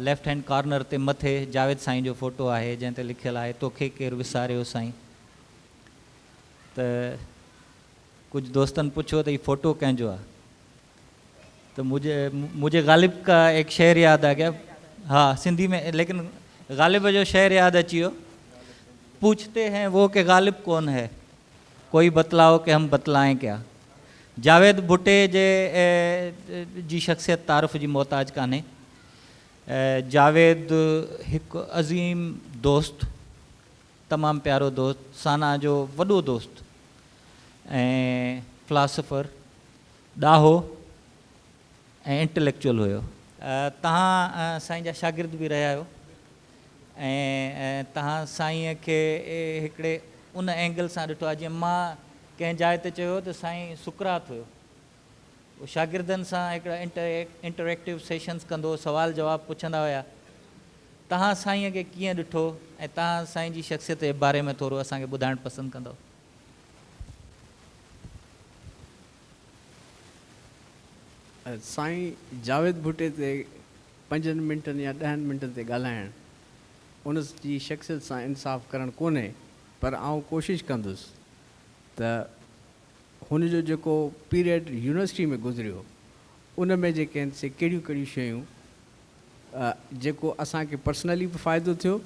Left hand corner ते मथे जावेद साईं जो फ़ोटो आहे जंहिं ते लिखियलु आहे तोखे केरु विसारियो साईं। त कुझु दोस्तनि पुछियो त हीउ फ़ोटो कंहिंजो आहे, तो मुझे गालिब का एक शेर याद आ गया। हाँ सिंधी में, लेकिन गालिब जो शेर याद अची वियो। पूछते हैं वो कि गालिब कौन है, कोई बतलाओ कि हम बतलाएं क्या। जावेद भुट्टे जी शख्सियत तारुफ़ जी मोहताज कान्हे। जावेद हिकु अज़ीम दोस्त, तमामु प्यारो दोस्त, साना जो वॾो दोस्त ऐं फ़िलासफ़र, ॾाहो ऐं इंटेलेक्चुअल हुयो। तव्हां साईं जा शागिर्द बि रहिया आहियो ऐं तव्हां साईं खे हिकिड़े उन एंगल सां ॾिठो आहे जीअं मां कंहिं जाइ ते चयो त साईं सुकरात हुयो, उहो शागिर्दनि सां हिकिड़ा इंटरेक्टिव सेशन्स कंदो, सवाल जवाब पुछंदा हुया। तव्हां साईं खे कीअं ॾिठो ऐं तव्हां साईं जी शख़्सियत जे बारे में थोरो असांखे ॿुधाइणु पसंदि कंदव? साईं जावेद भुट्टे ते 5 मिंटनि या 10 मिंटनि ते ॻाल्हाइणु उन जी शख़्सियत सां इंसाफ़ु करणु कोन्हे, पर आउं कोशिशि कंदुसि त हुनजो जेको पीरियड यूनिवर्सिटी में गुज़रियो उन में जेके आहिनि से कहिड़ियूं कहिड़ियूं शयूं जेको असांखे पर्सनली बि फ़ाइदो थियो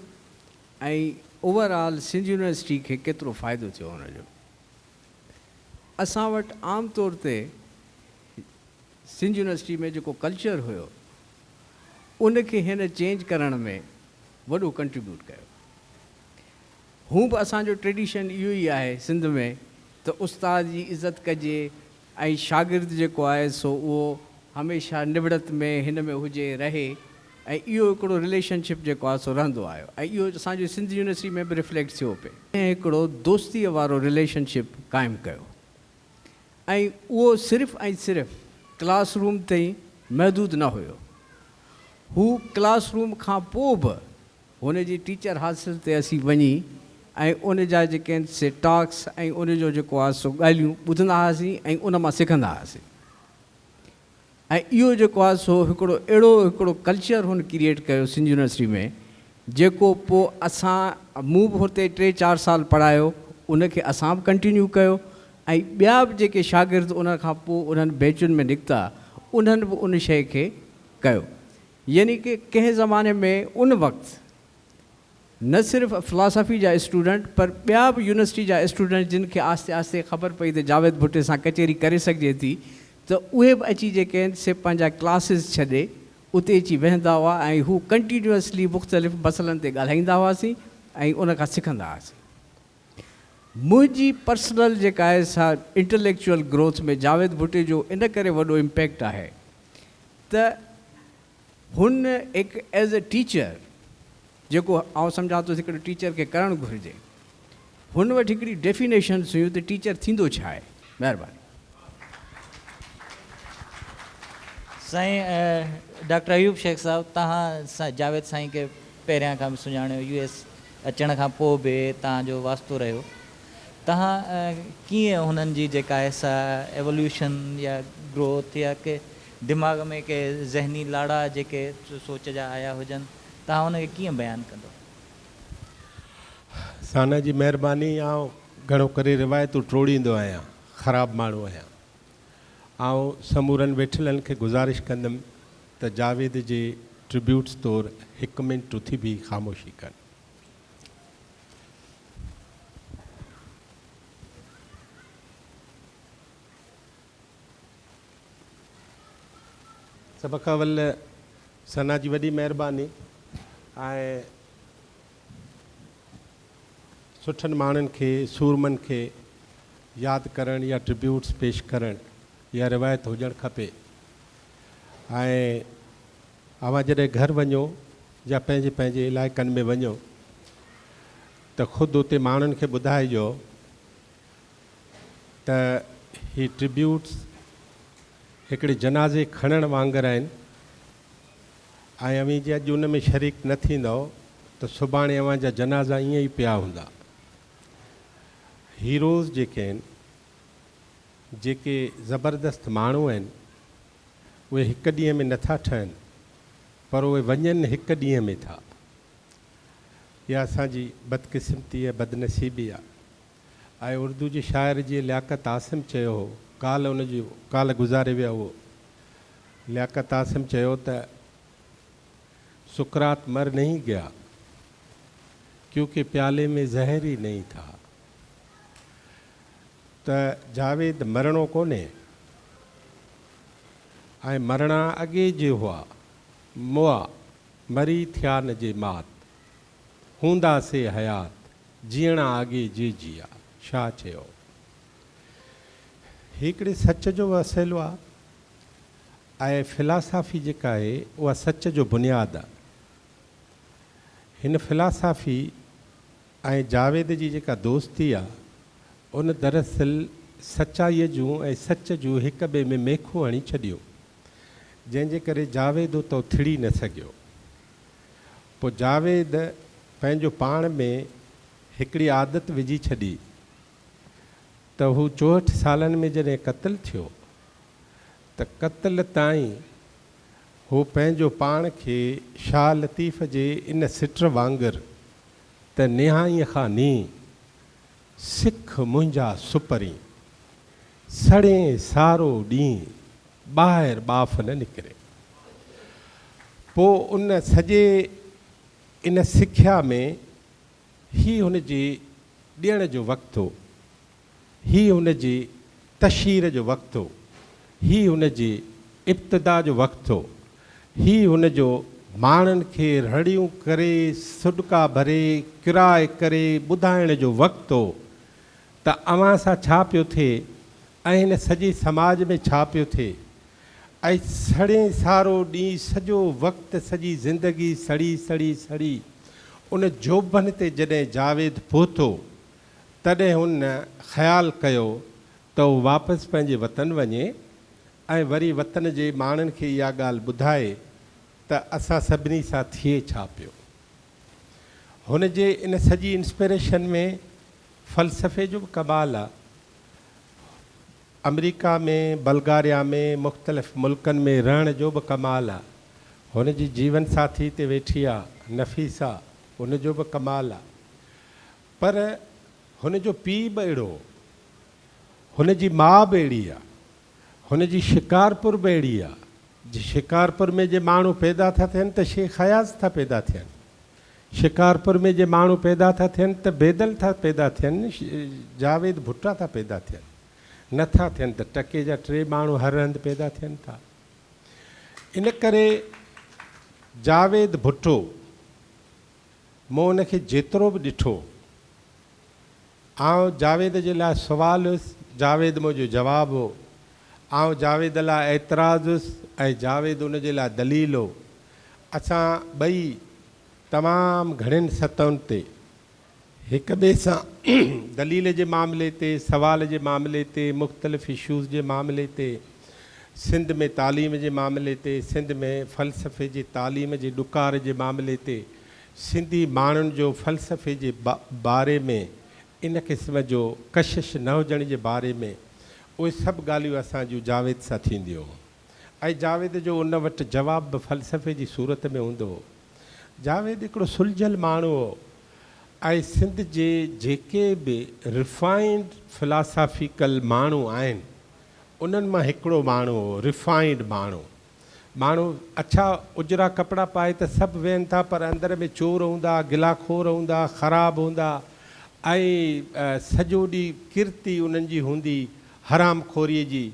ऐं ओवरऑल सिंध यूनिवर्सिटी खे केतिरो फ़ाइदो थियो हुनजो। असां वटि आम तौर ते सिंध यूनिवर्सिटी में जेको कल्चर हुयो उनखे हिन चेंज करण में वॾो कंट्रीब्यूट कयो। हू बि असांजो ट्रेडिशन इहो ई आहे सिंध में त उस्ताद जी इज़त कजे ऐं शागिर्द जेको आहे सो उहो हमेशह निबड़त में हिन में हुजे रहे ऐं इहो हिकिड़ो रिलेशनशिप जेको आहे सो रहंदो आयो ऐं इहो असांजो सिंध यूनिवर्सिटी में बि रिफ्लेक्ट थियो पिए ऐं हिकिड़ो दोस्तीअ वारो रिलेशनशिप क़ाइमु कयो ऐं उहो सिर्फ़ु ऐं सिर्फ़ु क्लासरूम ताईं महदूद न हुयो। हू क्लासरूम खां पोइ बि हुन जी टीचर हासिल ते असीं वञी ऐं उन जा जेके आहिनि से टॉक्स ऐं उन जो जेको आहे सो ॻाल्हियूं ॿुधंदा हुआसीं ऐं उन मां सिखंदा हुआसीं। ऐं इहो जेको आहे सो हिकिड़ो अहिड़ो हिकिड़ो कल्चर हुन क्रिएट कयो सिंध यूनिवर्सिटी में जेको पोइ असां मूं बि हुते 3-4 साल पढ़ायो, उनखे असां बि कंटिन्यू कयो ऐं ॿिया बि जेके शागिर्द उन खां पोइ उन्हनि बैचुनि में निकिता उन्हनि बि उन शइ खे कयो। यानी कि कंहिं ज़माने में उन वक़्तु न सिर्फ़ु फ़िलासफ़ी जा स्टूडेंट पर ॿिया बि यूनिवर्सिटी जा स्टूडेंट जिन खे आहिस्ते आहिस्ते ख़बर पई त जावेद भुट्टे सां कचहरी करे सघिजे थी, त उहे बि अची जेके आहिनि से पंहिंजा क्लासिस छॾे उते अची वेहंदा हुआ ऐं हू कंटिन्यूअसली मुख़्तलिफ़ मसइलनि ते ॻाल्हाईंदा हुआसीं ऐं उन खां सिखंदा हुआसीं। मुंहिंजी पर्सनल जेका आहे सा इंटेलेक्चुअल ग्रोथ में जावेद भुट्टे जो इन करे वॾो इम्पैक्ट आहे त हुन हिकु एज़ अ टीचर जेको आउं सम्झां थो हिकिड़े टीचर खे करणु घुरिजे, हुन वटि हिकिड़ी डेफिनेशन्स हुयूं त टीचर थींदो छा आहे। महिरबानी। साईं डॉक्टर अयूब शेख साहब, तव्हां जावेद साईं खे पहिरियां खां बि सुञाणियो, US अचण खां पोइ बि तव्हांजो वास्तो रहियो। तव्हां कीअं हुननि जी जेका आहे सा एवोल्यूशन या ग्रोथ या के दिमाग़ में के ज़हनी लाड़ा जेके सोच जा आया हुजनि, तव्हां हुनखे कीअं बयानु कंदो? साना जी महिरबानी। आउं घणो करे रिवायतूं टोड़ींदो आहियां, ख़राबु माण्हू आहियां। आउं समूरनि वेठलनि खे गुज़ारिश कंदुमि त जावेद जे ट्रिब्यूट्स तौरु 1 मिंट उथी बि ख़ामोशी कनि। सभ खां अवल सना जी वॾी महिरबानी ऐं सुठनि माण्हुनि खे, सूरमनि खे यादि करणु या ट्रिब्यूट्स पेश करणु इहा रिवायत हुजणु खपे। ऐं अवां जॾहिं घर वञो या पंहिंजे पंहिंजे इलाइक़नि में वञो त ख़ुदि उते माण्हुनि खे ॿुधाइजो त ही ट्रिब्यूट्स हिकिड़े जनाज़े खणण वांगुरु आहिनि ऐं अवी जे अॼु उन में शरीक न थींदव त सुभाणे अवां जा जनाज़ा ईअं ई पिया हूंदा। हीरोज़ जेके आहिनि, जेके ज़बरदस्त माण्हू आहिनि, उहे हिकु ॾींहं में नथा ठहनि, पर उहे वञनि हिकु ॾींहं में था। इहा असांजी बदकिस्मती ऐं बदनसीबी आहे। ऐं उर्दू जे शाइर जी लियाकत आसिम चयो हो, काल गुज़ारे विया हुओ, लियाकत आसिम चयो त सुकरात मर नहीं गया क्योंकि प्याले में ज़हर ही नहीं था। त जावेद मरणो कोन्हे ऐं मरणा अॻे जे हुआ, मुआ मरी थिया न जे मात, हूंदा से हयात जीअणा अॻे जे जिया। छा चयो? हिकिड़े सच जो वसैलो आहे ऐं फिलासफ़ी जेका आहे उहा सच जो बुनियादु आहे। हिन फिलासफ़ी ऐं जावेद जी जेका दोस्ती आहे उन दरअसल सचाईअ जूं ऐं सच जूं हिक ॿिए में मेखूं हणी छॾियो, जंहिंजे करे जावेद उतो थिड़ी न सघियो। पोइ जावेद पंहिंजो पाण में हिकिड़ी आदत विझी छॾी त हू 64 सालनि में जॾहिं क़त्लु थियो त क़त्ल ताईं हू पंहिंजो पाण खे शाह लतीफ़ जे इन सिट वांगुरु त निहाईअ खां नी सिख मुंहिंजा सुपरी सड़े सारो ॾींहुं ॿाहिरि बाफ़ न निकिरे। पोइ उन सॼे इन सिख्या में ही हुन जे ॾियण जो वक़्तु हो, ही हुन जी तशहीर जो वक़्तु हो, ही हुन जी इब्तिदा जो वक़्तु हो, ही हुन जो माण्हुनि खे रड़ियूं करे सुॾका भरे किराए करे ॿुधाइण जो वक़्तु हो त अव्हां सां छा पियो थिए ऐं हिन सॼे समाज में छा पियो थिए। ऐं सड़े सारो ॾींहुं सॼो वक़्तु सॼी ज़िंदगी सड़ी सड़ी सड़ी उन जोबन ते जॾहिं जावेद पहुतो तॾहिं हुन ख़्यालु कयो त हू वापसि पंहिंजे वतन वञे ऐं वरी वतन जे माण्हुनि खे इहा ॻाल्हि ॿुधाए त असां सभिनी सां थिए छा पियो। हुन जे इन सॼी इंस्पिरेशन में फ़लसफ़े जो बि कमाल आहे। अमेरिका में, बल्गारिया में, मुख़्तलिफ़ मुल्कनि में रहण जो बि कमाल आहे। हुन जी जीवन साथी ते वेठी आहे नफ़ीसा, हुन जो बि कमाल आहे। पर हुन जो पीउ बि अहिड़ो, हुन जी माउ बि अहिड़ी आहे, हुन जी शिकारपुर बि अहिड़ी आहे। शिकारपुर में जे माण्हू पैदा था थियनि त शेख हयाज़ था पैदा थियनि, शिकारपुर में जे माण्हू पैदा था थियनि त बेदल था पैदा थियनि, जावेद भुट्टा था पैदा थियनि, नथा थियनि त टके जा 3 माण्हू हर हंधि पैदा थियनि था। इन करे जावेद भुट्टो मूं उनखे जेतिरो बि ॾिठो, आउं जावेद जे लाइ सुवालु हुयुसि, जावेद मुंहिंजो जवाबु हो, आउं जावेद लाइ एतिराज़ु हुयुसि ऐं जावेद उन जे लाइ दलील हो। असां ॿई तमामु घणनि सतहुनि ते हिक ॿिए सां दलील जे मामले ते, सवाल जे मामले ते, मुख़्तलिफ़ इशूज़ जे मामले ते, सिंध में तालीम जे मामले ते, सिंध में फ़लसफ़े जी तालीम जे ॾुकार जे मामले ते, सिंधी माण्हुनि जो फ़लसफ़े जे बारे में इन क़िस्म जो कशिश न हुजण जे बारे में, उहे सभु ॻाल्हियूं असां जूं जावेद सां थींदियूं। ऐं जावेद जो उन वटि जवाब बि फ़लसफ़े जी सूरत में हूंदो हो। जावेद हिकिड़ो सुलझल माण्हू हो ऐं सिंध जे जेके बि रिफाइंड फिलासॉफिकल माण्हू आहिनि उन्हनि मां हिकिड़ो माण्हू हो, रिफाइंड माण्हू अच्छा उजरा कपिड़ा पाए त सभु वेहनि था, पर अंदर में चोर हूंदा, गिलाखोर हूंदा, ख़राबु हूंदा ऐं सॼो ॾींहुं किर्ती उन्हनि जी हूंदी हराम खोरीअ जी।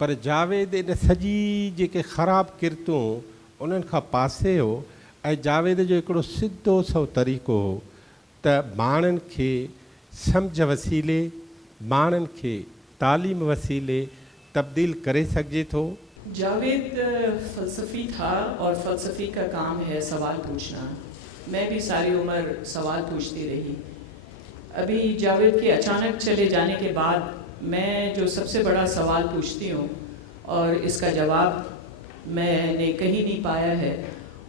पर जावेद इन सॼी जेके ख़राबु किरतूं उन्हनि खां पासे हो ऐं जावेद जो हिकिड़ो सिधो सो तरीक़ो हो त माण्हुनि खे सम्झ वसीले, माण्हुनि खे तालीम वसीले तब्दील करे सघिजे थो। जावेद फ़लसफ़ी था और फ़लसफ़ी का काम है सवाल पूछना। मैं भी सारी उम्र सवाल पूछती रही। अभी जावेद के अचानक चले जाने के बाद मैं जो सबसे बड़ा सवाल पूछती हूँ और इसका जवाब मैंने कहीं नहीं पाया है,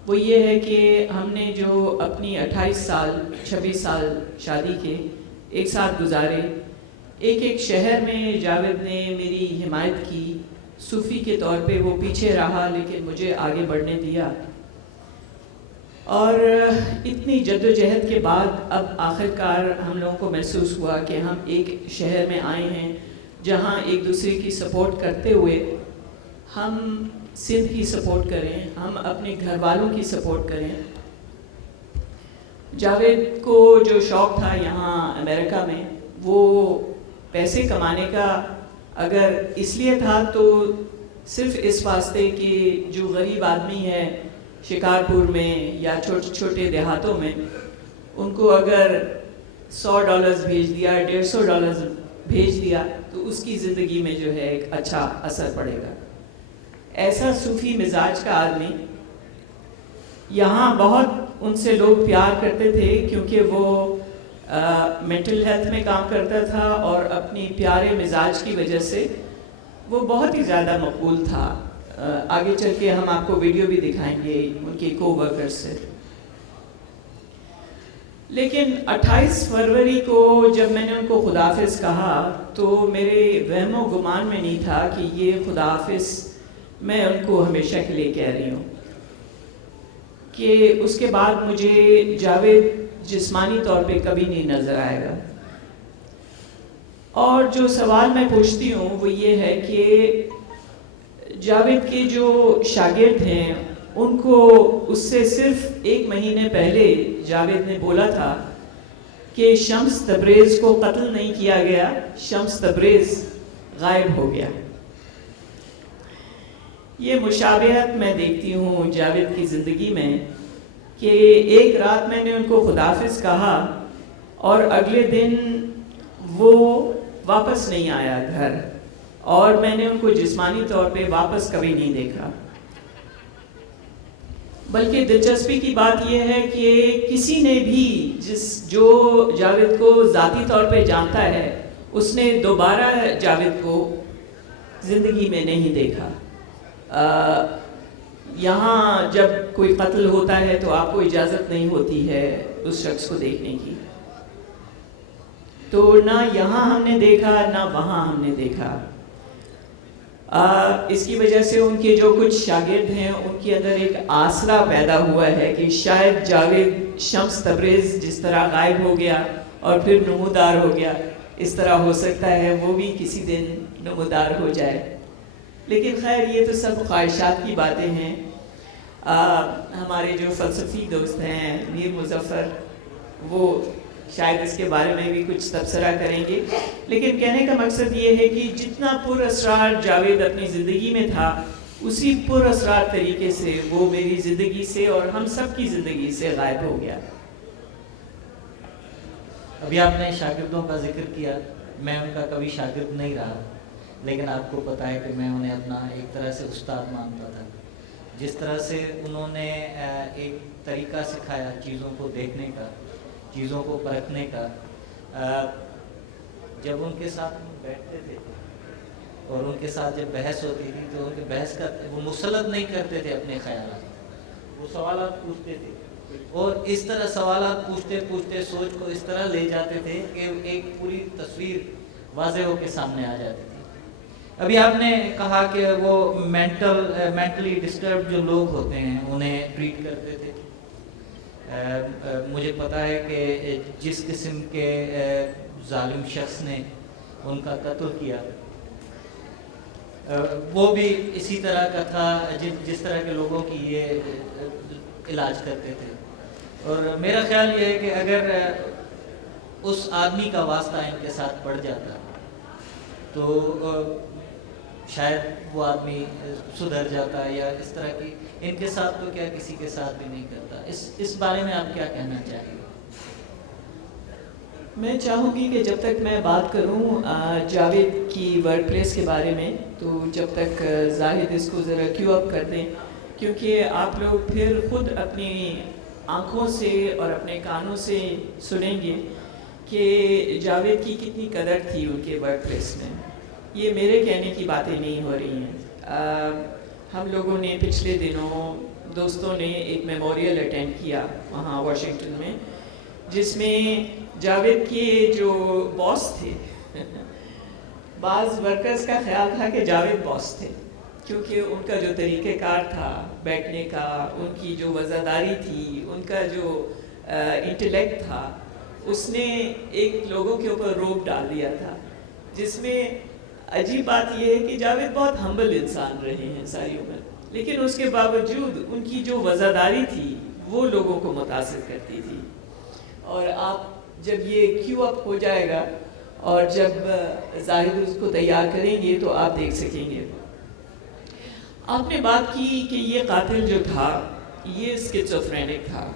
वो ये है कि हमने जो अपनी 28 साल 26 साल शादी के एक साथ गुजारे, एक एक शहर में जावेद ने मेरी हिमायत की, सूफ़ी के तौर पे वो पीछे रहा लेकिन मुझे आगे बढ़ने दिया। اور اتنی جدوجہد کے بعد اب آخرکار ہم لوگوں کو محسوس ہوا کہ ہم ایک شہر میں آئے ہیں جہاں ایک دوسرے کی سپورٹ کرتے ہوئے ہم سندھ کی سپورٹ کریں, ہم اپنے گھر والوں کی سپورٹ کریں. جاوید کو جو شوق تھا یہاں امریکہ میں, وہ پیسے کمانے کا اگر اس لیے تھا تو صرف اس واسطے کہ جو غریب آدمی ہے شکارپور میں یا چھوٹے چھوٹے دیہاتوں میں, ان کو اگر $100 بھیج دیا, $150 بھیج دیا تو اس کی زندگی میں جو ہے ایک اچھا اثر پڑے گا. ایسا صوفی مزاج کا آدمی, یہاں بہت ان سے لوگ پیار کرتے تھے کیونکہ وہ مینٹل ہیلتھ میں کام کرتا تھا اور اپنی پیارے مزاج کی وجہ سے وہ بہت ہی زیادہ مقبول تھا. آگے چل کے ہم آپ کو ویڈیو بھی دکھائیں گے ان کے کو ورکر سے. لیکن 28 فروری کو جب میں نے ان کو خداحافظ کہا تو میرے وہم و گمان میں نہیں تھا کہ یہ خداحافظ میں ان کو ہمیشہ کے لیے کہہ رہی ہوں, کہ اس کے بعد مجھے جاوید جسمانی طور پہ کبھی نہیں نظر آئے گا. اور جو سوال میں پوچھتی ہوں وہ یہ ہے کہ جاوید کے جو شاگرد ہیں ان کو اس سے صرف 1 مہینے پہلے جاوید نے بولا تھا کہ شمس تبریز کو قتل نہیں کیا گیا, شمس تبریز غائب ہو گیا. یہ مشابہت میں دیکھتی ہوں جاوید کی زندگی میں کہ ایک رات میں نے ان کو خداحافظ کہا اور اگلے دن وہ واپس نہیں آیا گھر, اور میں نے ان کو جسمانی طور پہ واپس کبھی نہیں دیکھا. بلکہ دلچسپی کی بات یہ ہے کہ کسی نے بھی جو جاوید کو ذاتی طور پہ جانتا ہے اس نے دوبارہ جاوید کو زندگی میں نہیں دیکھا. یہاں جب کوئی قتل ہوتا ہے تو آپ کو اجازت نہیں ہوتی ہے اس شخص کو دیکھنے کی, تو نہ یہاں ہم نے دیکھا نہ وہاں ہم نے دیکھا. اس کی وجہ سے ان کے جو کچھ شاگرد ہیں ان کے اندر ایک آسرا پیدا ہوا ہے کہ شاید جاوید شمس تبریز جس طرح غائب ہو گیا اور پھر نمودار ہو گیا, اس طرح ہو سکتا ہے وہ بھی کسی دن نمودار ہو جائے. لیکن خیر یہ تو سب خواہشات کی باتیں ہیں. ہمارے جو فلسفی دوست ہیں میر مظفر, وہ شاید اس کے بارے میں بھی کچھ تبصرہ کریں گے. لیکن کہنے کا مقصد یہ ہے کہ جتنا پر اسرار جاوید اپنی زندگی میں تھا اسی پر اسرار طریقے سے وہ میری زندگی سے اور ہم سب کی زندگی سے غائب ہو گیا. ابھی آپ نے شاگردوں کا ذکر کیا, میں ان کا کبھی شاگرد نہیں رہا, لیکن آپ کو پتہ ہے کہ میں انہیں اپنا ایک طرح سے استاد مانتا تھا. جس طرح سے انہوں نے ایک طریقہ سکھایا چیزوں کو دیکھنے کا, چیزوں کو پرکھنے کا, جب ان کے ساتھ بیٹھتے تھے اور ان کے ساتھ جب بحث ہوتی تھی تو ان کے بحث کا وہ مسلط نہیں کرتے تھے اپنے خیالات, وہ سوالات پوچھتے تھے اور اس طرح سوالات پوچھتے پوچھتے سوچ کو اس طرح لے جاتے تھے کہ ایک پوری تصویر واضح ہو کے سامنے آ جاتی تھی. ابھی آپ نے کہا کہ وہ مینٹلی ڈسٹرب جو لوگ ہوتے ہیں انہیں ٹریٹ کرتے تھے. مجھے پتہ ہے کہ جس قسم کے ظالم شخص نے ان کا قتل کیا وہ بھی اسی طرح کا تھا جس طرح کے لوگوں کی یہ علاج کرتے تھے. اور میرا خیال یہ ہے کہ اگر اس آدمی کا واسطہ ان کے ساتھ پڑ جاتا تو شاید وہ آدمی سدھر جاتا یا اس طرح کی. ان کے ساتھ تو کیا کسی کے ساتھ بھی نہیں کرتا. اس بارے میں آپ کیا کہنا چاہیں گے؟ میں چاہوں گی کہ جب تک میں بات کروں جاوید کی ورک پلیس کے بارے میں تو جب تک زاہد اس کو ذرا کیو اپ کر دیں, کیونکہ آپ لوگ پھر خود اپنی آنکھوں سے اور اپنے کانوں سے سنیں گے کہ جاوید کی کتنی قدر تھی ان کے ورک پلیس میں. یہ میرے کہنے کی باتیں نہیں ہو رہی ہیں. ہم لوگوں نے پچھلے دنوں دوستوں نے ایک میموریل اٹینڈ کیا وہاں واشنگٹن میں, جس میں جاوید کے جو باس تھے بعض ورکرز کا خیال تھا کہ جاوید باس تھے, کیونکہ ان کا جو طریقہ کار تھا بیٹھنے کا، ان کی جو وزاداری تھی، ان کا جو انٹلیکٹ تھا، اس نے ایک لوگوں کے اوپر روب ڈال دیا تھا، جس میں عجیب بات یہ ہے کہ جاوید بہت ہمبل انسان رہے ہیں ساری عمر، لیکن اس کے باوجود ان کی جو وزاداری تھی وہ لوگوں کو متاثر کرتی تھی. اور آپ جب یہ کیو اپ ہو جائے گا اور جب زاہد اس کو تیار کریں گے تو آپ دیکھ سکیں گے. آپ نے بات کی کہ یہ قاتل جو تھا یہ اسکیزوفرینک تھا،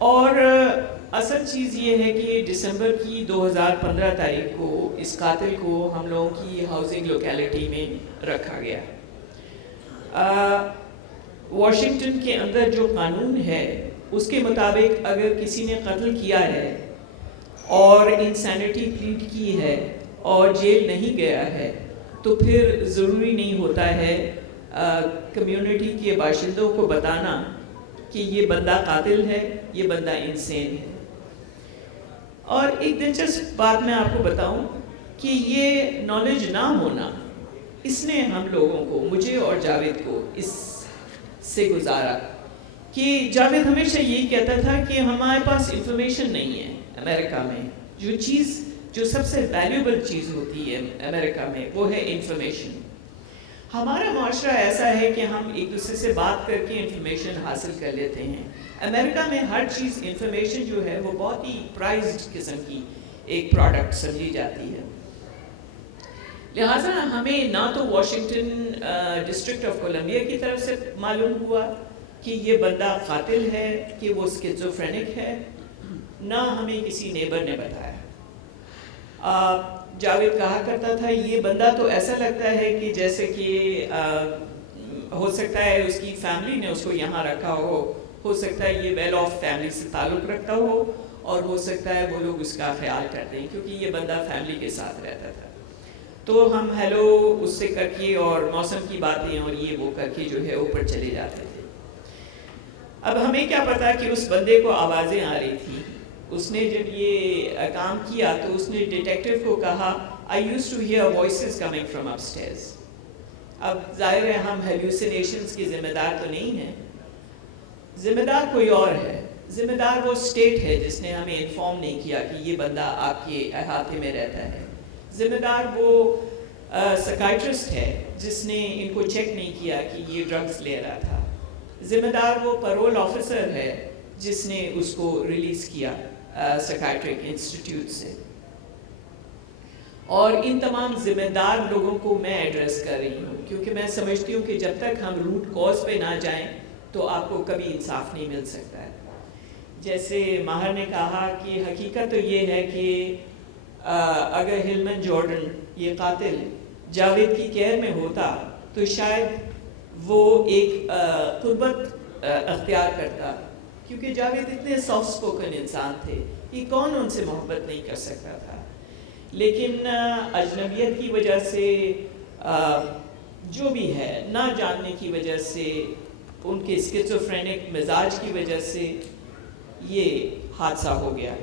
اور اصل چیز یہ ہے کہ دسمبر کی 2015 تاریخ کو اس قاتل کو ہم لوگوں کی ہاؤسنگ لوکیلٹی میں رکھا گیا. واشنگٹن کے اندر جو قانون ہے اس کے مطابق اگر کسی نے قتل کیا ہے اور انسینٹی پلیڈ کی ہے اور جیل نہیں گیا ہے تو پھر ضروری نہیں ہوتا ہے کمیونٹی کے باشندوں کو بتانا کہ یہ بندہ قاتل ہے، یہ بندہ انسین ہے. اور ایک دلچسپ بات میں آپ کو بتاؤں کہ یہ نالج نہ ہونا اس نے ہم لوگوں کو، مجھے اور جاوید کو، اس سے گزارا کہ جاوید ہمیشہ یہی کہتا تھا کہ ہمارے پاس انفارمیشن نہیں ہے. امریکہ میں جو سب سے ویلیوبل چیز ہوتی ہے امریکہ میں وہ ہے انفارمیشن. ہمارا معاشرہ ایسا ہے کہ ہم ایک دوسرے سے بات کر کے انفارمیشن حاصل کر لیتے ہیں. امریکہ میں ہر چیز انفارمیشن جو ہے وہ بہت ہی پرائزڈ قسم کی ایک پروڈکٹ سمجھی جاتی ہے. لہٰذا ہمیں نہ تو واشنگٹن ڈسٹرکٹ آف کولمبیا کی طرف سے معلوم ہوا کہ یہ بندہ قاتل ہے، کہ وہ اسکیزوفرینک ہے، نہ ہمیں کسی نیبر نے بتایا. جاوید کہا کرتا تھا یہ بندہ تو ایسا لگتا ہے کہ جیسے کہ ہو سکتا ہے اس کی فیملی نے اس کو یہاں رکھا ہو سکتا ہے یہ ویل آف فیملی سے تعلق رکھتا ہو، اور ہو سکتا ہے وہ لوگ اس کا خیال کرتے ہیں کیونکہ یہ بندہ فیملی کے ساتھ رہتا تھا. تو ہم ہیلو اس سے کر کے اور موسم کی باتیں اور یہ وہ کر کے جو ہے اوپر چلے جاتے تھے. اب ہمیں کیا پتا کہ اس بندے کو آوازیں آ رہی تھی. اس نے جب یہ کام کیا تو اس نے ڈیٹیکٹیو کو کہا I used to hear voices coming from upstairs. اب ظاہر ہے ہم ہیلوسینیشنز کے ذمہ دار تو نہیں ہیں، ذمہ دار کوئی اور ہے. ذمہ دار وہ اسٹیٹ ہے جس نے ہمیں انفارم نہیں کیا کہ یہ بندہ آپ کے احاطے میں رہتا ہے. ذمہ دار وہ سائیکائٹرسٹ ہے جس نے ان کو چیک نہیں کیا کہ یہ ڈرگز لے رہا تھا. ذمہ دار وہ پیرول آفیسر ہے جس نے اس کو ریلیز کیا سائیکائٹرک انسٹیٹیوٹ سے. اور ان تمام ذمہ دار لوگوں کو میں ایڈریس کر رہی ہوں کیونکہ میں سمجھتی ہوں کہ جب تک ہم روٹ کاز پہ نہ جائیں تو آپ کو کبھی انصاف نہیں مل سکتا ہے. جیسے ماہر نے کہا کہ حقیقت تو یہ ہے کہ اگر ہلمن جارڈن یہ قاتل جاوید کی کیئر میں ہوتا تو شاید وہ ایک قربت اختیار کرتا، کیونکہ جاوید اتنے سافٹ اسپوکن انسان تھے کہ کون ان سے محبت نہیں کر سکتا تھا. لیکن اجنبیت کی وجہ سے جو بھی ہے، نہ جاننے کی وجہ سے، ان کے اسکیزوفرینک مزاج کی وجہ سے یہ حادثہ ہو گیا.